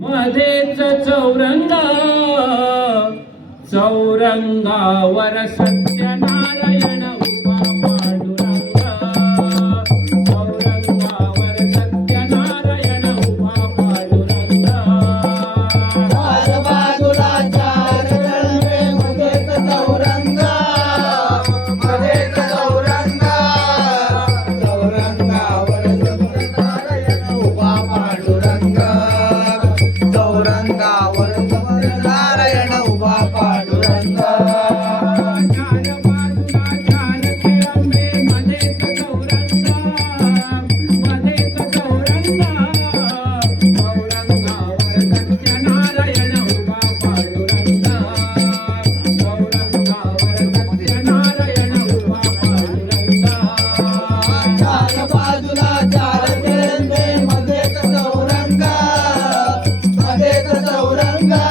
मध्येच चौरंगा चौरंगावर सत्यनारायण उभा पांडुरंगा चौरंगावर सत्यनारायण उभा पांडुरंगा चार बाजूला चार दळवे मध्येच चौरंगा मध्येच चौरंगा चौरंगावर सत्यनारायण उभा पांडुरंगा चौरंगावर सत्यनारायण उभा पांडुरंगा चार बाजूला चार खेळंबे मध्येच चौरंगा मध्येच चौरंगा चौरंगावर सत्यनारायण उभा पांडुरंगा चौरंगावर सत्यनारायण उभा पांडुरंगा चार बाजूला चार दळवे मध्येच चौरंगा मध्येच चौरंगा